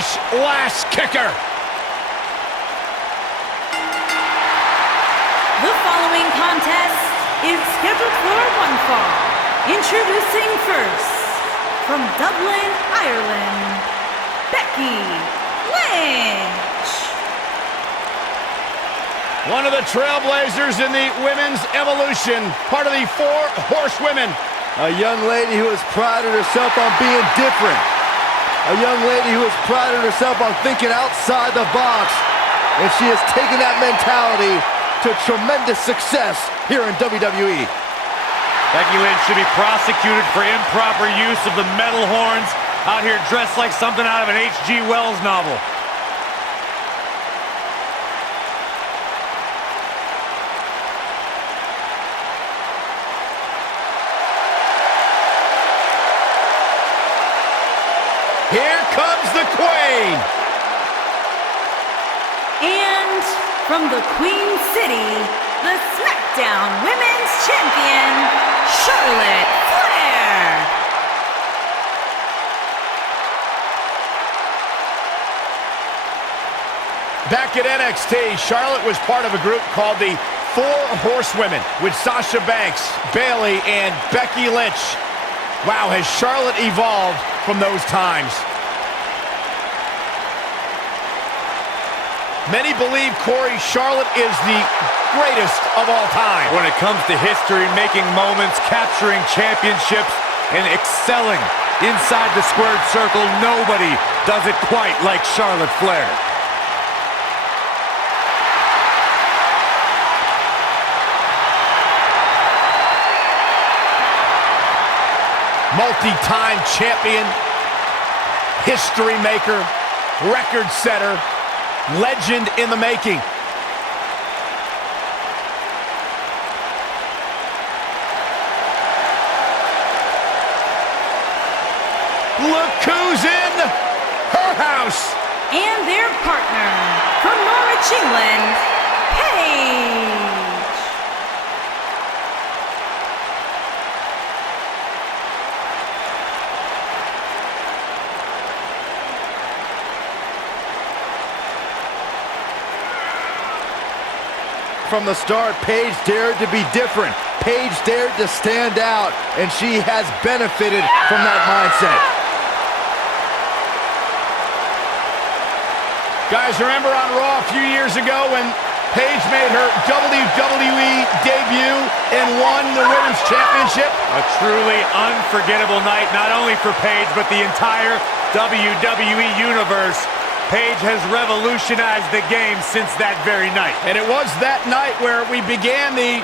Irish lash kicker. The following contest is scheduled for one fall. Introducing first, from Dublin, Ireland, Becky, Lynch. One of the trailblazers in the women's evolution, part of the 4 horsewomen. A young lady who has prided herself on being different. A young lady who has prided herself on thinking outside the box. And she has taken that mentality to tremendous success here in WWE. Becky Lynch should be prosecuted for improper use of the metal horns, out here dressed like something out of an H.G. Wells novel. Here comes the Queen. And from the Queen City, the SmackDown Women's Champion, Charlotte Flair. Back at NXT, Charlotte was part of a group called the 4 Horsewomen with Sasha Banks, Bayley, and Becky Lynch. Wow, has Charlotte evolved from those times. Many believe, Corey, Charlotte is the greatest of all time. When it comes to history, making moments, capturing championships, and excelling inside the squared circle, nobody does it quite like Charlotte Flair. Multi-time champion, history maker, record setter, legend in the making. Look who's in her house. And their partner, from Norwich, England, Paige. From the start, Paige dared to be different. Paige dared to stand out, and she has benefited from that mindset. Guys, remember on Raw a few years ago when Paige made her WWE debut and won the Women's Championship? A truly unforgettable night, not only for Paige, but the entire WWE Universe. Paige has revolutionized the game since that very night. And it was that night where we began the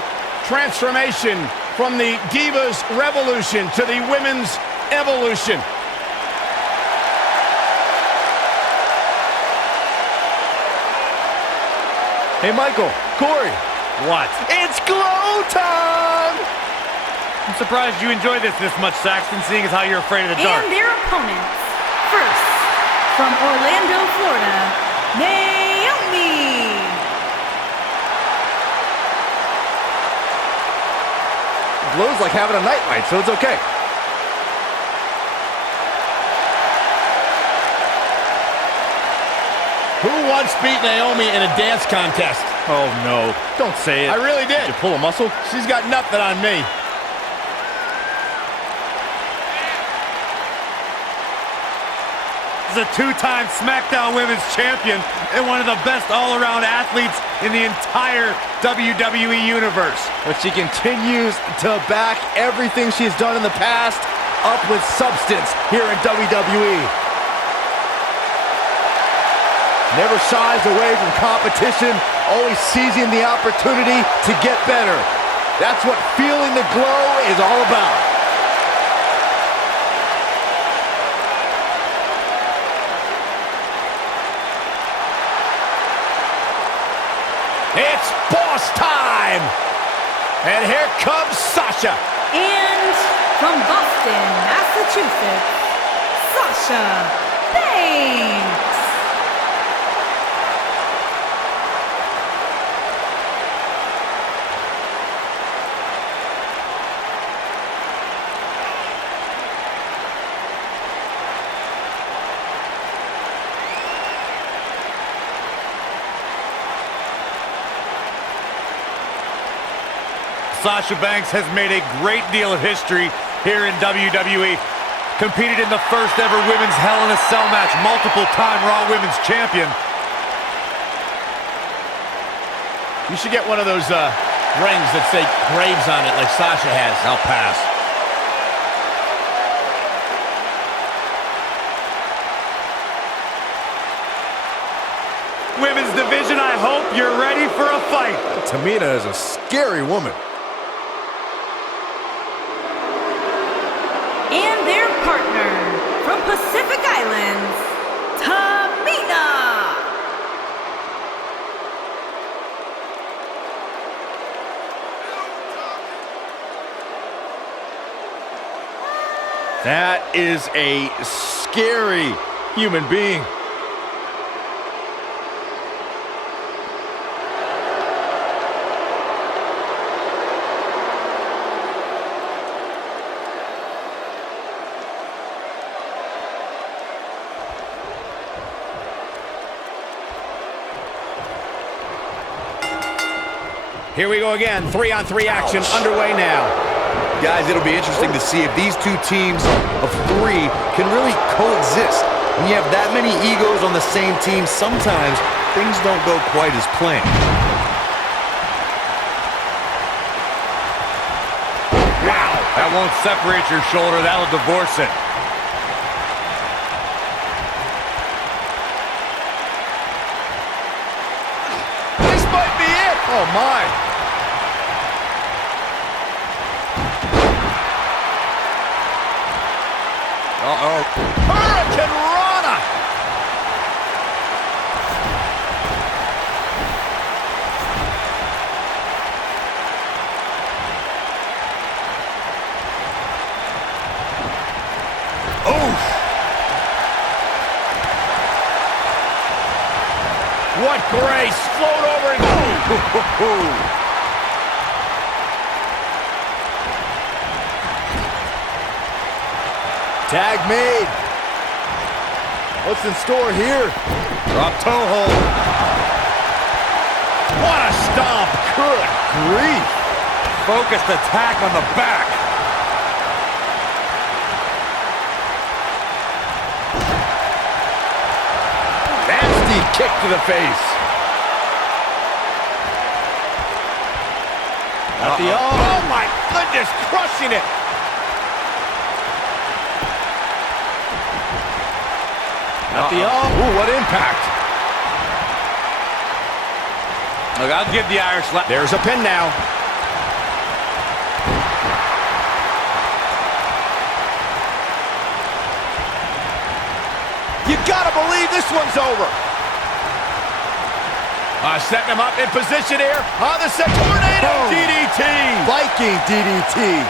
transformation from the Divas Revolution to the Women's Evolution. Hey, Michael, Corey. What? It's glow time! I'm surprised you enjoy this much, Saxton, seeing as how you're afraid of the dark. And their opponents, first, from Orlando, Florida, Naomi. Glow's like having a nightlight, so it's okay. Who once beat Naomi in a dance contest? Oh, no. Don't say it. I really did. Did you pull a muscle? She's got nothing on me. This is a 2-time SmackDown Women's Champion and one of the best all-around athletes in the entire WWE Universe. But she continues to back everything she's done in the past up with substance here in WWE. Never shies away from competition, always seizing the opportunity to get better. That's what feeling the glow is all about. It's boss time! And here comes Sasha. And from Boston, Massachusetts, Sasha Banks. Sasha Banks has made a great deal of history here in WWE. Competed in the first ever women's Hell in a Cell match, multiple-time Raw Women's Champion. You should get one of those rings that say Graves on it like Sasha has. I'll pass. Women's division, I hope you're ready for a fight. Tamina is a scary woman. And their partner from Pacific Islands, Tamina. That is a scary human being. Here we go again. 3-on-3 action underway now. Guys, it'll be interesting to see if these two teams of three can really coexist. When you have that many egos on the same team, sometimes things don't go quite as planned. Wow, that won't separate your shoulder, that'll divorce it. This might be it. Oh, my. Uh-oh. Hurricane Rana. Oof. What grace. Float over and go. Tag made. What's in store here? Drop toe hold. What a stomp. Good grief. Focused attack on the back. Nasty kick to the face. Got the arm. Oh my goodness, crushing it. Got the arm. Ooh, what impact. Look, I'll give the Irish slap. There's a pin now. You gotta believe this one's over. Setting him up in position here. On the set, tornado DDT. Viking DDT.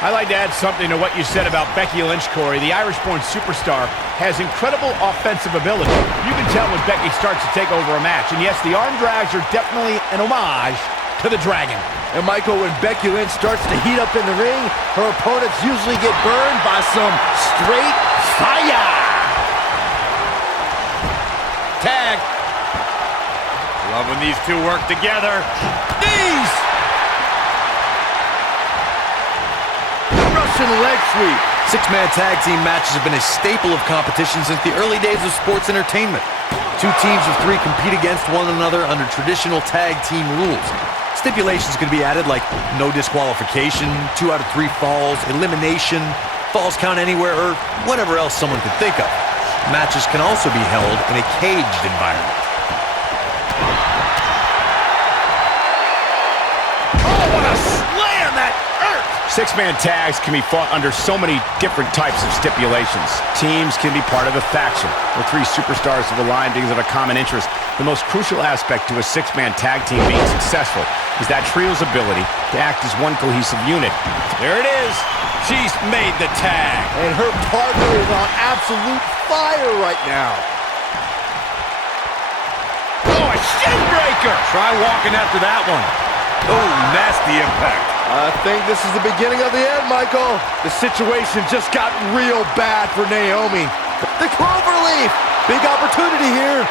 I'd like to add something to what you said about Becky Lynch, Corey. The Irish-born superstar has incredible offensive ability. You can tell when Becky starts to take over a match. And yes, the arm drags are definitely an homage to the Dragon. And Michael, when Becky Lynch starts to heat up in the ring, her opponents usually get burned by some straight fire. Tag. Love when these two work together. Knees. Russian leg sweep. Six-man tag team matches have been a staple of competition since the early days of sports entertainment. Two teams of three compete against one another under traditional tag team rules. Stipulations can be added like no disqualification, 2 out of 3 falls, elimination, falls count anywhere, or whatever else someone could think of. Matches can also be held in a caged environment. Oh, what a slam that hurt! Six-man tags can be fought under so many different types of stipulations. Teams can be part of a faction, where 3 superstars have aligned because of a common interest. The most crucial aspect to a six-man tag team being successful is that trio's ability to act as one cohesive unit. There it is. She's made the tag. And her partner is on absolute fire right now. Oh, a shin breaker. Try walking after that one. Oh, nasty impact. I think this is the beginning of the end, Michael. The situation just got real bad for Naomi. The cloverleaf. Big opportunity here.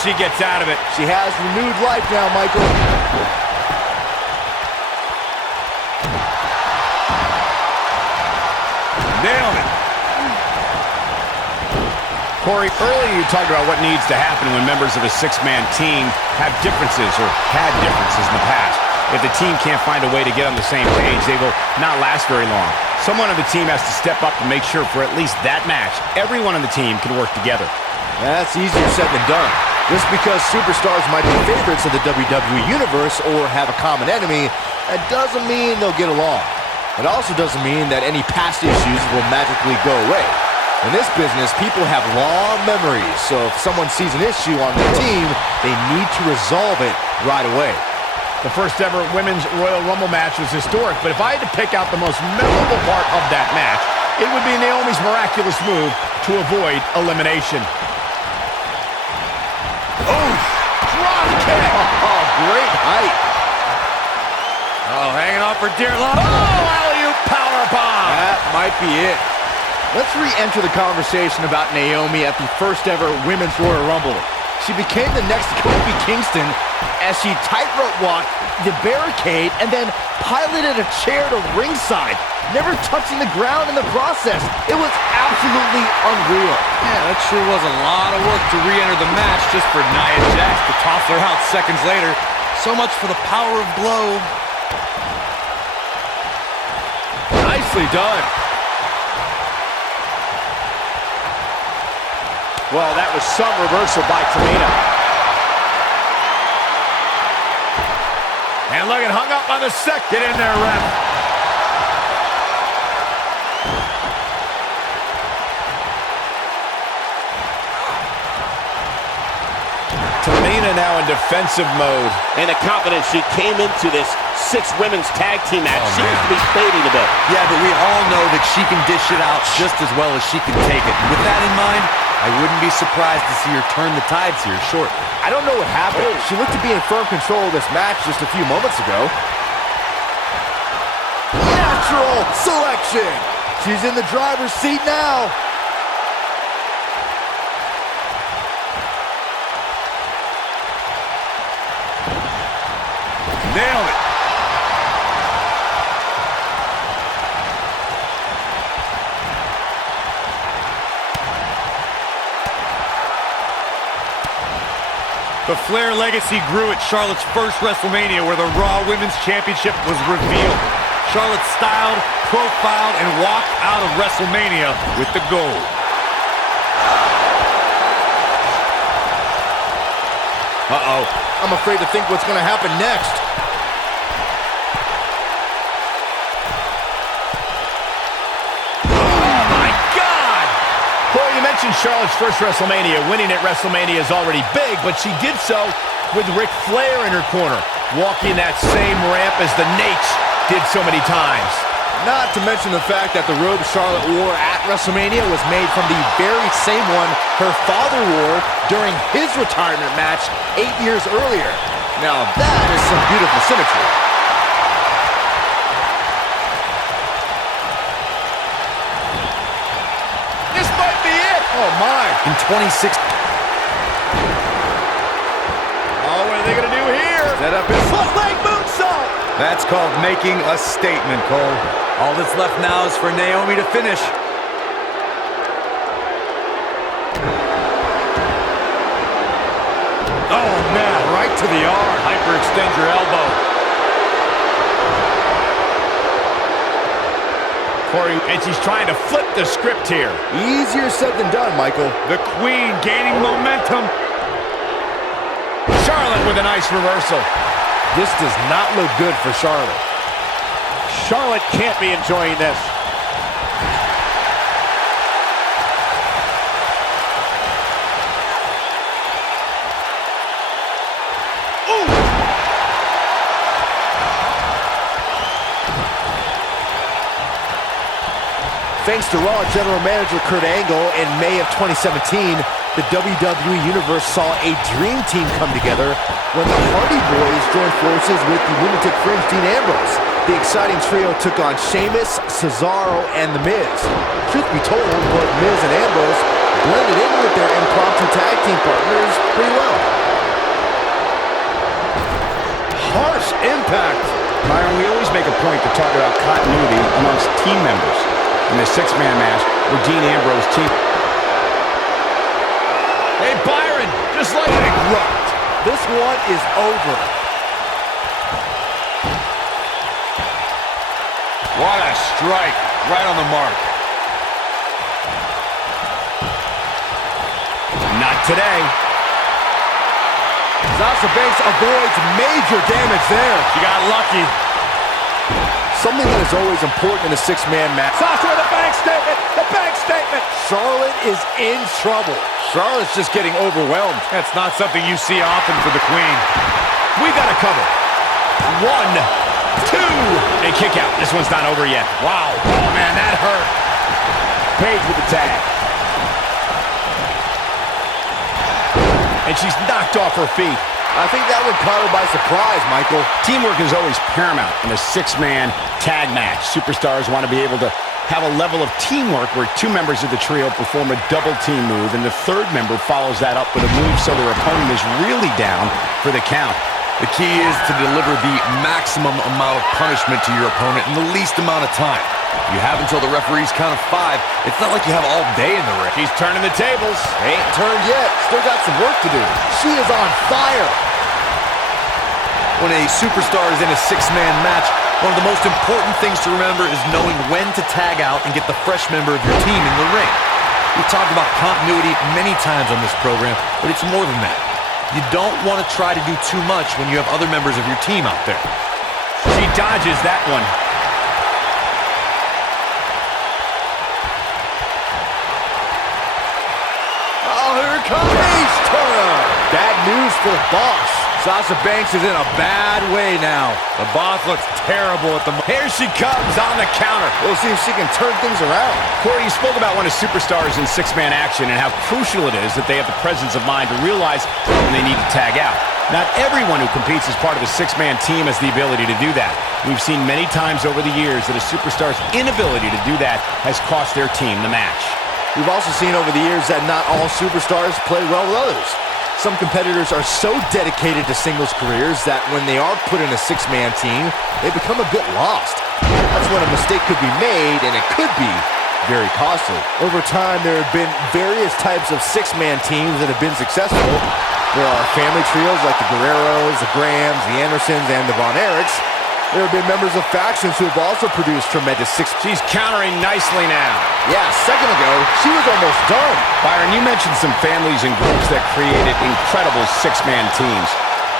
she gets out of it. She has renewed life now, Michael. Naomi. Corey, earlier you talked about what needs to happen when members of a six-man team have differences or had differences in the past. If the team can't find a way to get on the same page, they will not last very long. Someone on the team has to step up and make sure for at least that match, everyone on the team can work together. That's easier said than done. Just because superstars might be favorites of the WWE Universe or have a common enemy, that doesn't mean they'll get along. It also doesn't mean that any past issues will magically go away. In this business, people have long memories, so if someone sees an issue on their team, they need to resolve it right away. The first ever Women's Royal Rumble match was historic, but if I had to pick out the most memorable part of that match, it would be Naomi's miraculous move to avoid elimination. Oh, drop kick! Oh, great height. Oh, hanging on for dear life. Oh, alley-oop powerbomb! That might be it. Let's re-enter the conversation about Naomi at the first ever Women's Royal Rumble. She became the next Kofi Kingston as she tightrope walked the barricade and then piloted a chair to ringside, never touching the ground in the process. It was absolutely unreal. Yeah, that sure was a lot of work to re-enter the match just for Nia Jax to toss her out seconds later. So much for the power of glow. Nicely done. Well, that was some reversal by Tamina. And look, it hung up on the second. Get in there, ref. Tamina now in defensive mode. And the confidence she came into this 6 women's tag team match seems to be fading a bit. Yeah, but we all know that she can dish it out just as well as she can take it. With that in mind, I wouldn't be surprised to see her turn the tides here shortly. I don't know what happened. She looked to be in firm control of this match just a few moments ago. Natural selection. She's in the driver's seat now. Nailed it. The Flair legacy grew at Charlotte's first WrestleMania, where the Raw Women's Championship was revealed. Charlotte styled, profiled, and walked out of WrestleMania with the gold. Uh-oh. I'm afraid to think what's going to happen next. Oh, my God! Corey, you mentioned Charlotte's first WrestleMania. Winning at WrestleMania is already big, but she did so with Ric Flair in her corner, walking that same ramp as the Nate did so many times. Not to mention the fact that the robe Charlotte wore at WrestleMania was made from the very same one her father wore during his retirement match 8 years earlier. Now that is some beautiful symmetry. This might be it! Oh my! In 2016, Oh, what are they going to do here? Set up his front leg moonsault! That's called making a statement, Cole. all that's left now is for Naomi to finish. Oh, man, right to the arm. Hyperextend your elbow. Corey, and she's trying to flip the script here. Easier said than done, Michael. The Queen gaining momentum. Charlotte with a nice reversal. This does not look good for Charlotte. Charlotte can't be enjoying this. Thanks to Raw General Manager Kurt Angle in May of 2017, the WWE Universe saw a dream team come together when the Hardy Boys joined forces with the Lunatic Fringe Dean Ambrose. The exciting trio took on Sheamus, Cesaro, and The Miz. Truth be told, both Miz and Ambrose blended in with their impromptu tag team partners pretty well. Harsh impact. Byron, we always make a point to talk about continuity amongst team members. In the six-man match with Dean Ambrose team. Hey, Byron, just like an erupt. This one is over. What a strike. Right on the mark. Not today. Sasha Banks avoids major damage there. She got lucky. Something that is always important in a six-man match. Sasha with a bank statement. The bank statement. Charlotte is in trouble. Charlotte's just getting overwhelmed. That's not something you see often for the Queen. We got a cover. 1, 2. And kick out. This one's not over yet. Wow. Oh, man, that hurt. Paige with the tag. And she's knocked off her feet. I think that one caught her by surprise, Michael. Teamwork is always paramount in a six-man tag match. Superstars want to be able to have a level of teamwork where two members of the trio perform a double team move, and the third member follows that up with a move so their opponent is really down for the count. The key is to deliver the maximum amount of punishment to your opponent in the least amount of time. You have until the referee's count of 5. It's not like you have all day in the ring. She's turning the tables. Ain't turned yet. Still got some work to do. She is on fire. When a superstar is in a six-man match, one of the most important things to remember is knowing when to tag out and get the fresh member of your team in the ring. We've talked about continuity many times on this program, but it's more than that. You don't want to try to do too much when you have other members of your team out there. She dodges that one. Oh, here it comes. Paige Turner. Bad news for the boss. Sasha Banks is in a bad way now. The boss looks terrible at the moment. Here she comes on the counter. We'll see if she can turn things around. Corey, you spoke about when a superstar is in six-man action and how crucial it is that they have the presence of mind to realize when they need to tag out. Not everyone who competes as part of a six-man team has the ability to do that. We've seen many times over the years that a superstar's inability to do that has cost their team the match. We've also seen over the years that not all superstars play well with others. Some competitors are so dedicated to singles careers that when they are put in a six-man team, they become a bit lost. That's when a mistake could be made, and it could be very costly. Over time, there have been various types of six-man teams that have been successful. There are family trios like the Guerreros, the Grahams, the Andersons, and the Von Erichs. There have been members of factions who have also produced tremendous six. She's countering nicely now. Yeah, a second ago, she was almost done. Byron, you mentioned some families and groups that created incredible six-man teams.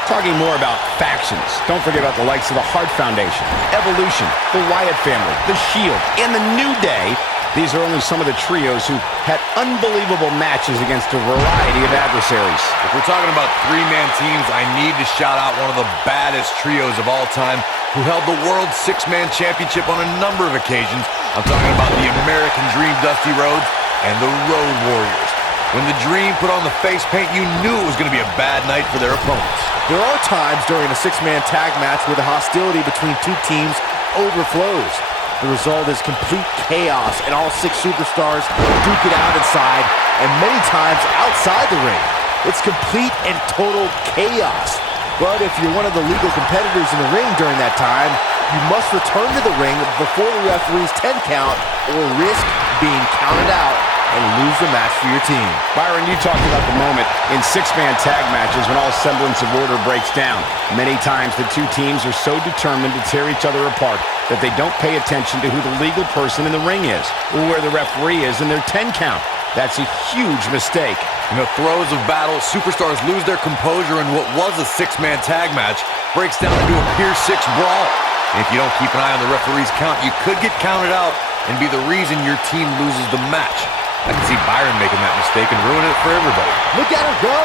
Talking more about factions, don't forget about the likes of the Hart Foundation, Evolution, the Wyatt family, the Shield, and the New Day. These are only some of the trios who had unbelievable matches against a variety of adversaries. If we're talking about three-man teams, I need to shout out one of the baddest trios of all time who held the World Six-Man Championship on a number of occasions. I'm talking about the American Dream Dusty Rhodes and the Road Warriors. When the Dream put on the face paint, you knew it was going to be a bad night for their opponents. There are times during a six-man tag match where the hostility between two teams overflows. The result is complete chaos, and all six superstars duke it out inside, and many times outside the ring. It's complete and total chaos. But if you're one of the legal competitors in the ring during that time, you must return to the ring before the referee's 10 count or risk being counted out and lose the match for your team. Byron, you talked about the moment in six-man tag matches when all semblance of order breaks down. Many times the two teams are so determined to tear each other apart that they don't pay attention to who the legal person in the ring is or where the referee is in their 10 count. That's a huge mistake. In the throes of battle, superstars lose their composure, and what was a six-man tag match breaks down into a Pier 6 brawl. And if you don't keep an eye on the referee's count, you could get counted out and be the reason your team loses the match. I can see Byron making that mistake and ruining it for everybody. Look at her go!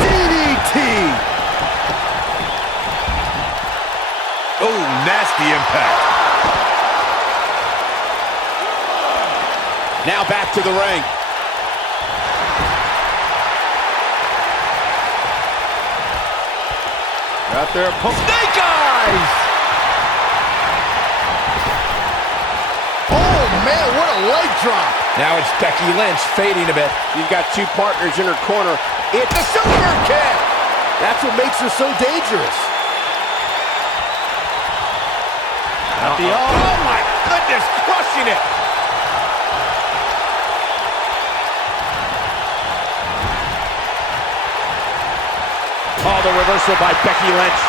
DDT! Oh, nasty impact. Now back to the ring. Out there, snake eyes! a leg drop. Now it's Becky Lynch fading a bit. You've got two partners in her corner. It's a super kick. That's what makes her so dangerous. Oh my goodness, crushing it. Oh, the reversal by Becky Lynch.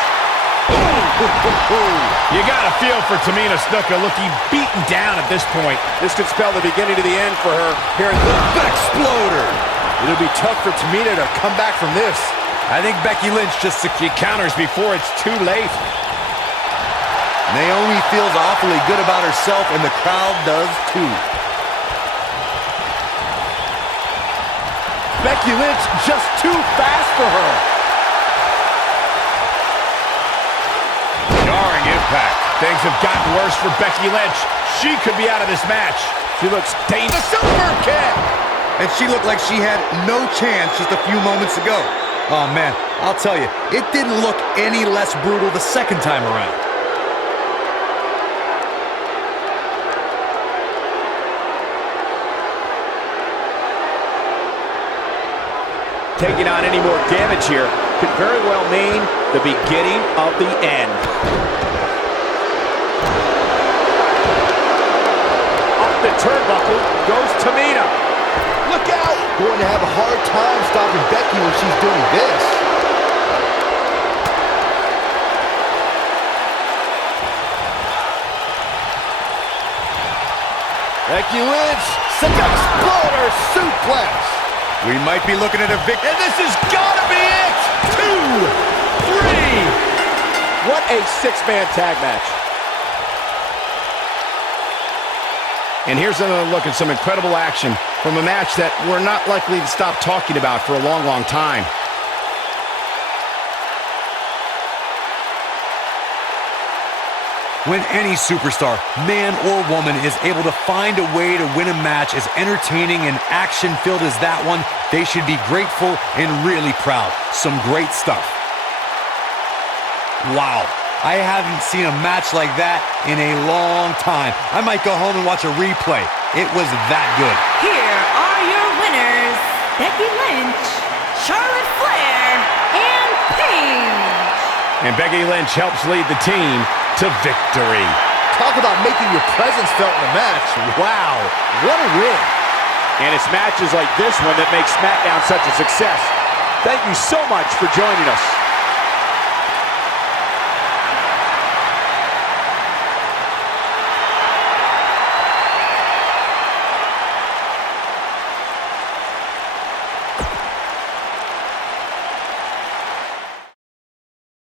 You got a feel for Tamina Snuka looking beaten down at this point. This could spell the beginning to the end for her here in the Bex-Exploder. It'll be tough for Tamina to come back from this. I think Becky Lynch just She counters before it's too late. Naomi feels awfully good about herself, and the crowd does too. Becky Lynch just too fast for her. Jarring impact. Things have gotten worse for Becky Lynch. She could be out of this match. She looks dangerous. The super kick. And she looked like she had no chance just a few moments ago. Oh man, I'll tell you, it didn't look any less brutal the second time around. Taking on any more damage here could very well mean the beginning of the end. Up the turnbuckle goes Tamina. Look out! Going to have a hard time stopping Becky when she's doing this. Becky Lynch, such an exploder suplex. We might be looking at a victory. And this has got to be it! 2, 3. What a six-man tag match. And here's another look at some incredible action from a match that we're not likely to stop talking about for a long, long time. When any superstar, man or woman, is able to find a way to win a match as entertaining and action-filled as that one, they should be grateful and really proud. Some great stuff. Wow, I haven't seen a match like that in a long time. I might go home and watch a replay. It was that good. Here are your winners, Becky Lynch, Charlotte Flair, and Paige. And Becky Lynch helps lead the team to victory. Talk about making your presence felt in a match. Wow, what a win. And it's matches like this one that make SmackDown such a success. Thank you so much for joining us.